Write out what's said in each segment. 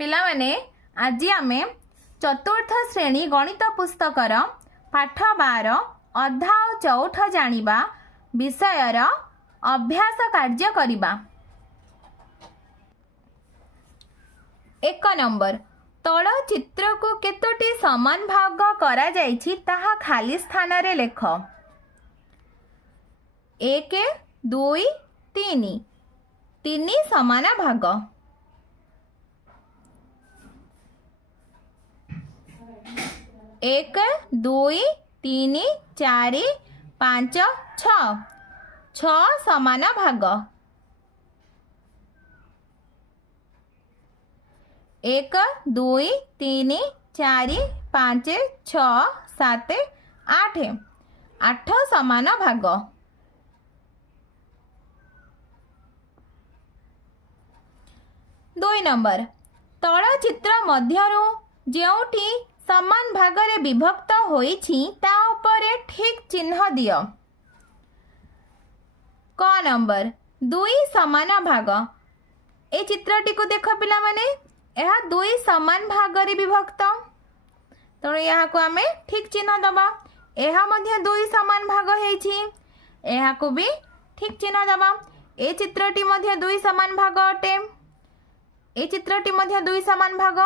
पिला माने आज आमे चतुर्थ श्रेणी गणित पुस्तकर पाठ 12 अधा और चौठ जानिबा विषयर अभ्यास कार्य करिबा। 1 नंबर तल चित्र को केतोटी समान भाग करा जायछि ताहा खाली स्थान रे लेख। 1 2 3 3 समान भाग। 1 2 3 4 5 6 समान भाग। 1 2 3 4 5 6 7 8 समान भाग। 2 नंबर तल चित्र मध्यरु जेउठी समान भागरे विभक्त होईछि ता उपरे ठीक चिन्ह दियो। क नंबर 2 समान भाग। ए चित्रटी को देख पिला माने यह 2 समान भागरे विभक्त तेणु यहाँ को आमे ठीक चिन्ह दबा। यह मध्य 2 समान भाग हेछि यहाँ को भी ठीक चिन्ह दबा। ए चित्रटी मध्य 2 समान भाग अटे। ए चित्रटी मध्य 2 समान भाग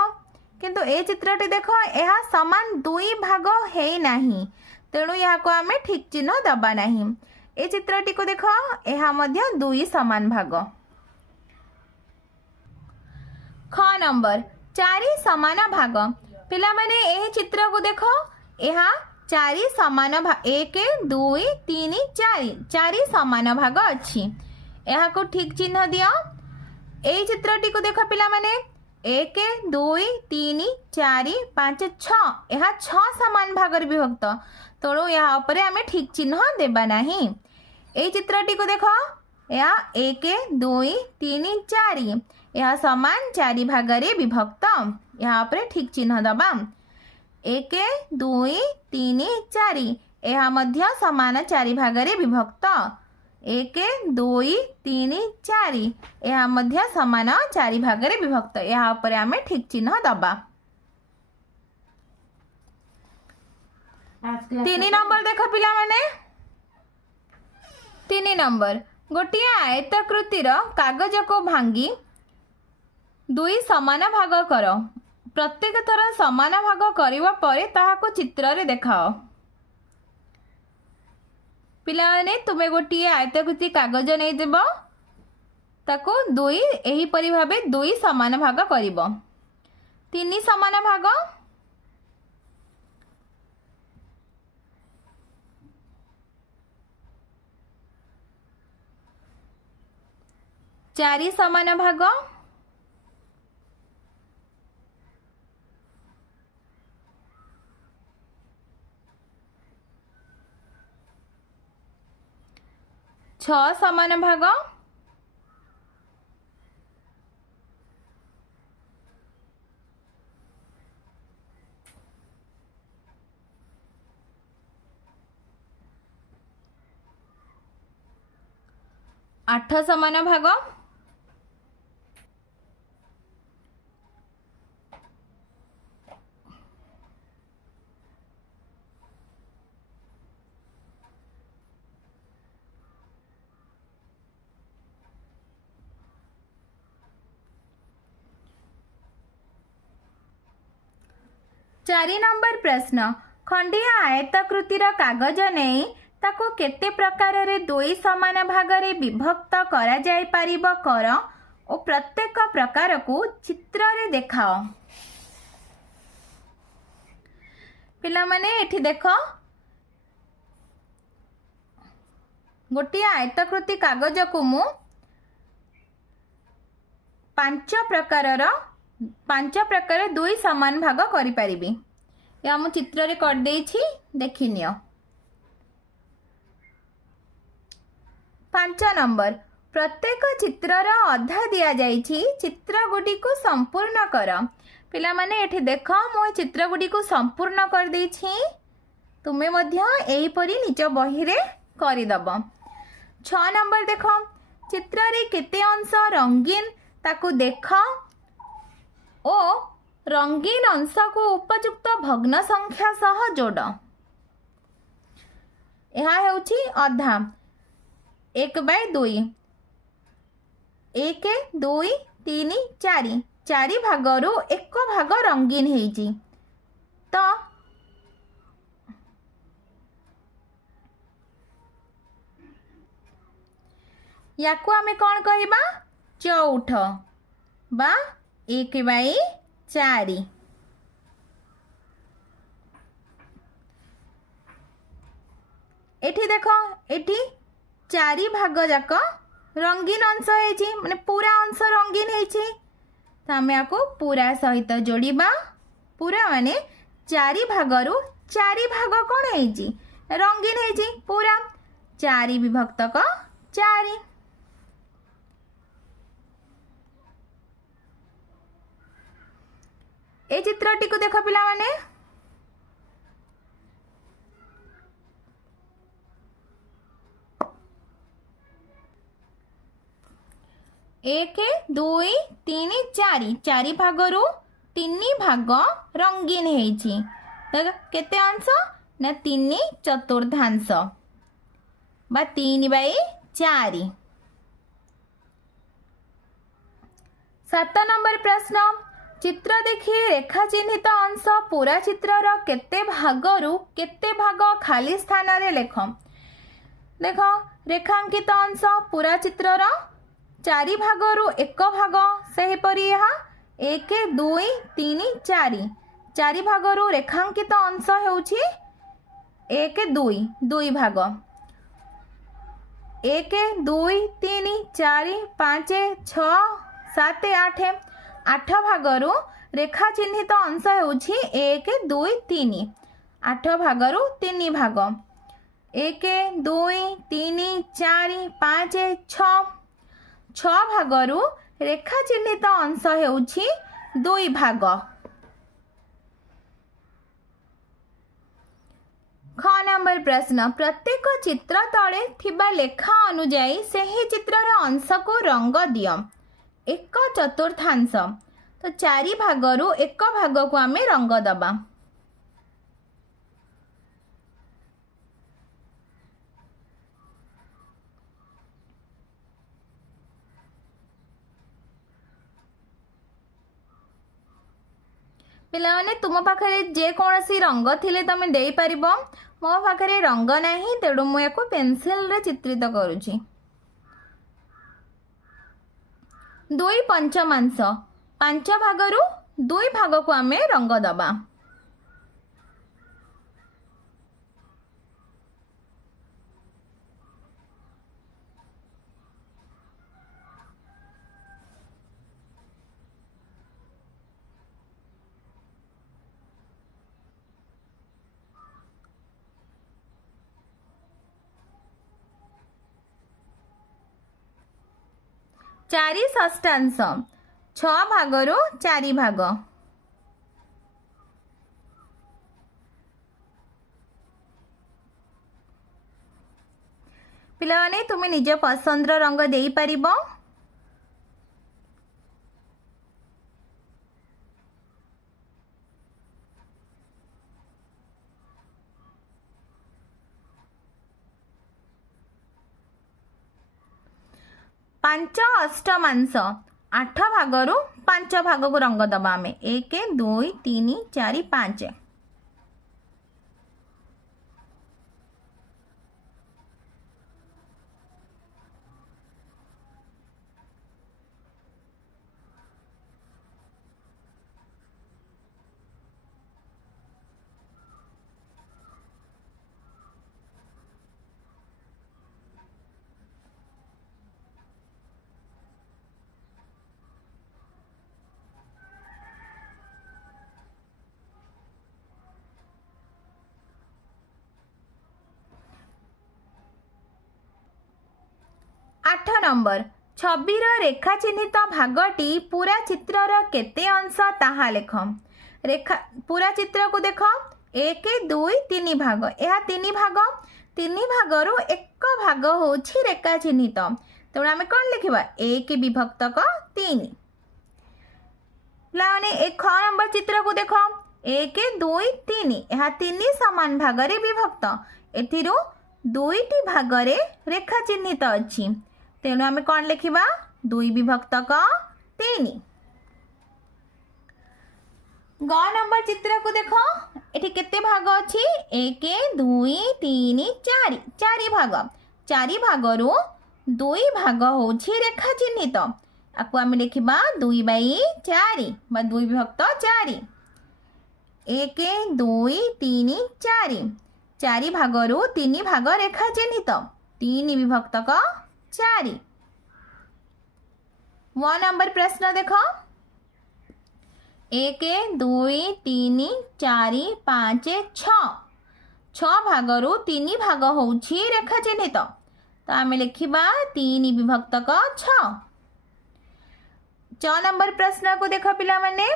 किंतु ए चित्रटी देखो यह समान 2 भाग है नहीं तेणु यहाँ को आमे ठीक चिन्ह दबा नहीं। ए चित्रटी को देखो यह मध्य 2 समान भाग। ख नंबर 4 समान भाग। पिला माने ए चित्र को देखो यह 4 समान भाग 1 2 3 4 समान भाग अच्छी यहाँ को ठीक चिन्ह दियो। ए चित्रटी को देखो पिला माने 1 2 3 4 5 6 यह 6 समान भाग विभक्त तेणु यहाँ उपरे आमे ठीक चिन्ह देबा नहीं। ए चित्रटी को देखो यह 1 2 3 4 यह समान 4 भाग विभक्त यहाँ उपरे ठीक चिन्ह दबा। 1 2 3 4 यह मध्य समान 4 भाग विभक्त 1 2 3 4 यह मध्य समान 4 भाग विभक्त यहाँ उपरे आमे ठीक चिन्ह दबा। 3 नंबर देख पिला माने 3 नंबर गोटे आयताकृतिर कागज को भांगी 2 समान भाग कर। प्रत्येक थर समान भाग करिवा परे ताहाको चित्र रे देखाओ। पिला माने तुमे गोटे आयताकृति कागज नहीं देब ताको 2 एही परि भाबे 2 समान भाग करिवो। 3 समान भाग 4 समान भाग 6 समान भाग 8 समान भाग 4 नंबर प्रश्न खंडिया आयताकृतिर कागज नहीं ताको केते प्रकार रे 2 समान भाग रे विभक्त करा जाय परिबो कर और प्रत्येक प्रकार को चित्र रे देखाओ। पिला माने एठी देखो गोटे आयताकृति कागज को मु 5 प्रकार 2 समान भाग करि परिबी। या मु चित्र रे कर देछि देखिनियो। 5 नंबर प्रत्येक चित्रर अधा दिया जाइछि चित्र गुडी को संपूर्ण कर। पिला माने एठी देखो मु चित्र गुडी को संपूर्ण कर देछि तुमे मध्य एही परी निज बही रे करि दबो। 6 नंबर देखो चित्र रे केते अंश रंगीन ताकू देख ଓ ରଙ୍ଗୀନ ଅଂଶକୁ ଉପଯୁକ୍ତ ଭଗ୍ନ ସଂଖ୍ୟା ସହ ଯୋଡ଼। ଏହା ହେଉଛି ଅଧା 1/2। 1 2 3 4 ଚାରି ଭାଗରୁ ଏକ ଭାଗ ରଙ୍ଗୀନ ହେଇଛି। ତ ୟାକୁ ଆମେ କ'ଣ କହିବା? ଚଉଠ ବା 1/4। एठी देखो एठी चारि भाग जाक रंगीन अंश है माने पूरा अंश रंगीन है तो आम या पूरा सहित जोड़िबा। पूरा माने चारि भागरु चारि भाग कौन है रंगीन है पूरा 4 विभक्त 4। ए चित्रटी को देख पिला माने 1 2 3 4 चारि भागरु 3 भाग रंगीन है केते अंश ना 3 चतुर्थांश बा 3/4। 7 नंबर प्रश्न चित्र देखी रेखा चिन्हित अंश पूरा चित्रर केते भागरु केते भाग खाली स्थान रे लेख। देख रेखांकित अंश पूरा चित्रर 4 भागरु 1 भाग सेहीपरि यहाँ 1 2 3 4 4 भागरु रेखांकित अंश होउछि 1 2 2 भाग 1 2 3 4 5 6 7 8 8 भागरु रेखा चिन्हित अंश होउछि 1 2 3 8 भागरु 3 भाग 1 2 3 4 5 6 भागरु रेखा चिन्हित अंश होउछि 2 भाग। ख नंबर प्रश्न प्रत्येक चित्र तले थिबा लेखा अनुजाई सही चित्रर अंश को रंग दियो। 1 चतुर्थांश तो 4 भागरु 1 भाग को आमे रंग दबा। पिलाने तुम पाखे जे कौन सी रंग थिले तमे देई परिबो। मो पाखे रंग नहीं तेणु मुझे पेनसिल रे चित्रित करुछि। 2 पंचमांश 5 भागरु 2 भाग को आमे रंग दबा। चारि षष्ठांश 6 भागरु 4 भाग। पिलाने तुम निज पसंद रंग दे पारिबो। पांच अष्टमांश 8 भागरु 5 भाग को रंग दबा आमे 1 2 3 4 5। नंबर छविर रेखा चिन्हित भागटी पूरा चित्रर केते अंश ताहा लेख। रेखा पूरा चित्र को देख 1 2 3 भाग यह 3 भाग 3 भागरु 1 भाग होछि रेखा चिन्हित तेणु आम कौन लिखा 1 विभक्त 3। पिलाने एक ख नंबर चित्र को देख 1 2 3 यह 3 समान भाग रे विभक्त एथिरो दुईटी भाग रे रेखा चिन्हित अछि तेणु आमे कौन लिखिबा 2 विभक्त क 3 ग नंबर चित्र को देख एठी केते भाग अछि 1 2 3 4 चारि भाग चारि भागरु 2 भाग होछि रेखा चिन्हित आकु आमे लिखिबा 2/4 बा 2 विभक्त 4 1 2 3 4 चारि भागरु 3 भाग रेखा चिन्हित 3 विभक्त क 4 व नंबर प्रश्न देख 1 2 3 4 5 6 भागरु 3 भाग होछि रेखा चिन्हित तो आमे लिखिबा 3 विभक्त क 6 6 नंबर प्रश्न को देख पिला माने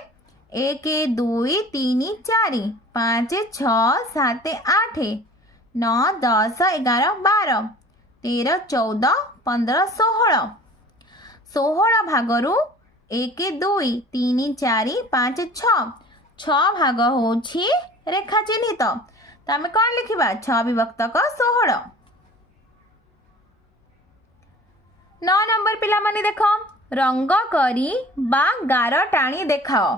1 2 3 4 5 6 7 8 9 10 11 12 13 14 15 16 16 भागरु 1 2 3 4 5 6 भाग होछि रेखा चिन्हित तो आमे कौन लिखिबा 6 विभक्त क 16 9 नंबर पिला माने देखो रंग करी बा गार टाणी देखाओ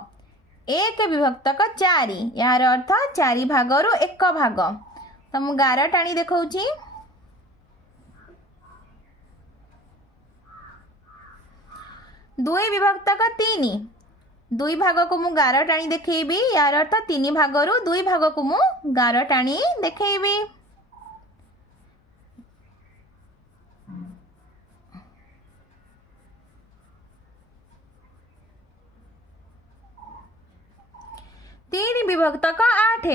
1 विभक्त क 4 यार अर्थ 4 भागरु 1 भाग तो मु गार टाणी देखौछि 2 विभक्त क 3 2 भाग को मु गार टाणी देखैबी यार अर्थ 3 भागरु 2 भाग को मु गार टाणी देखैबी तीन विभक्त क 8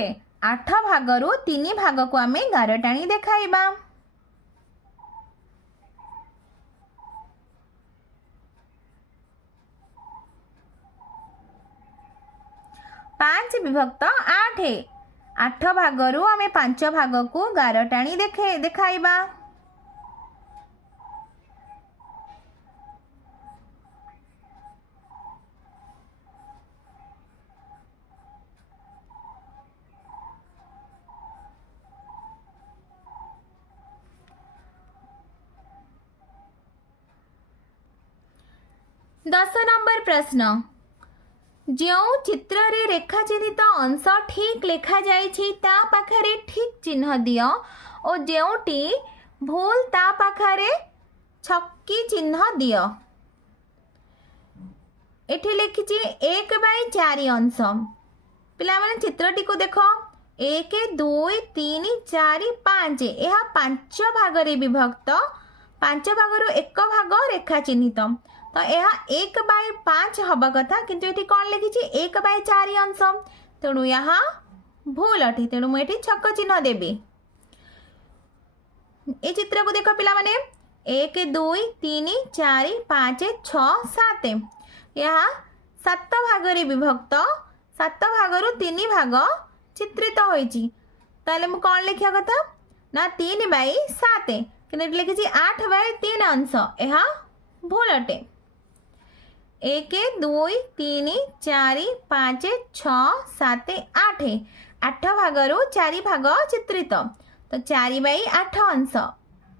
8 भागरु 3 भाग को आमे गार टाणी देखाइबा 5 विभक्त 8 8 भागरु आमे 5 भाग को गार टाणी देखाइबा 10 नंबर प्रश्न जो चित्र रे रेखा चिन्हित अंश ठीक लिखा जाइछि ता पाखरे ठीक चिन्ह दियो और जोटी भूल ता पाखरे छक्की चिन्ह दियो एठी लिखिछि 1/4 अंश पिला माने चित्रटी को देखो 1 2 3 4 5 यह 5 भाग रे विभक्त 5 भागरु 1 भाग रेखा चिन्हित तो यह 1/5 हवा कथा किंतु ये कौन लिखी 1/4 अंश तेणु यहाँ भूल अटे तेणु मुझे छक चिन्ह देवी ये चित्र को देख पिला माने 1 2 3 4 5 6 7 यहाँ 7 भाग रे विभक्त 7 भागरु 3 भाग चित्रित होइछि ताले मु कौन लिखिया कथा ना 3/7 किंतु लिखी 8/3 अंश यहाँ भूल अटे 1 2 3 4 5 6 7 8 8 भागरु 4 भाग चित्रित तो 4/8 अंश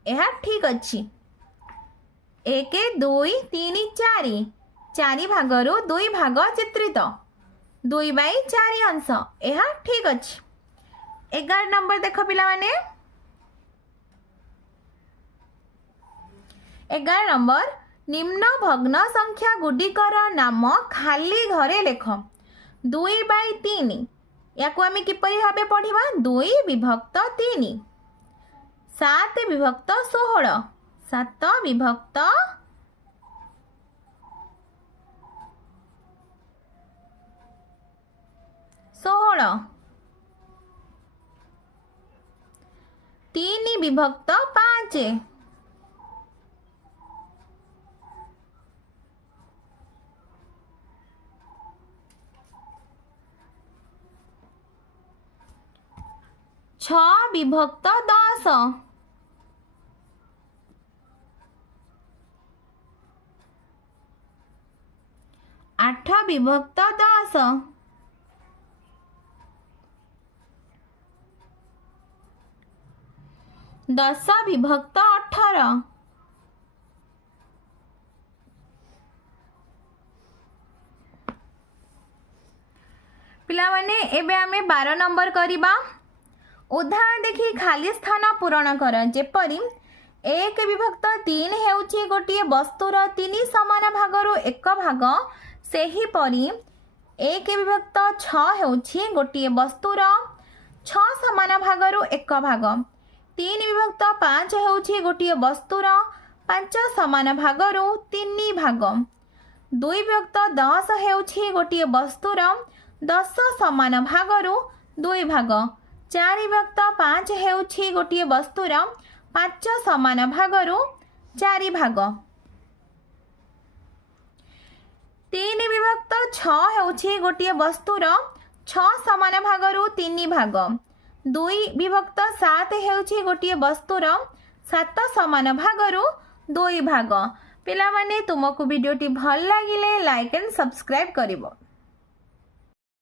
यह ठीक अच्छी 1 2 3 4 4 भागरु 2 भाग चित्रित 2/4 अंश यह ठीक अच्छी 11 नंबर देख पिला माने 11 नंबर निम्न भग्न संख्या गुडिकर नाम खाली घरे लेख 2/3 या आम किपरि भावे पढ़िबा 2 विभक्त 3 7 विभक्त 16 7 विभक्त 16 3 विभक्त 5 6 विभक्त 10 8 विभक्त 10, 10 विभक्त 18, पिलामाने एबे आमे 12 नंबर करिबा। उदाहरण देखि खाली स्थान पूरण कर। जेपरि 1 विभक्त 3 हेउछि गोटिए वस्तुर 3 समान भागरु 1 भाग, सेही परि 1 विभक्त 6 हेउछि गोटिए वस्तुर 6 समान भागरु 1 भाग। 3 विभक्त 5 हेउछि गोटिए वस्तुर 5 समान भागरु 3 भाग। 2 विभक्त 10 हेउछि गोटिए वस्तुर 10 समान भागरु 2 भाग। 4 विभक्त 5 हेउछि गोटिए वस्तुर 5 समान भागरु 4 भाग। 3 विभक्त 6 हेउछि गोटिए वस्तुर 6 समान भागरु 3 भाग। 2 विभक्त 7 हेउछि गोटिए वस्तुर 7 समान भागरु 2 भाग। पिला माने तुमको वीडियोटी भल लागिले लाइक एंड सब्सक्राइब करिवो।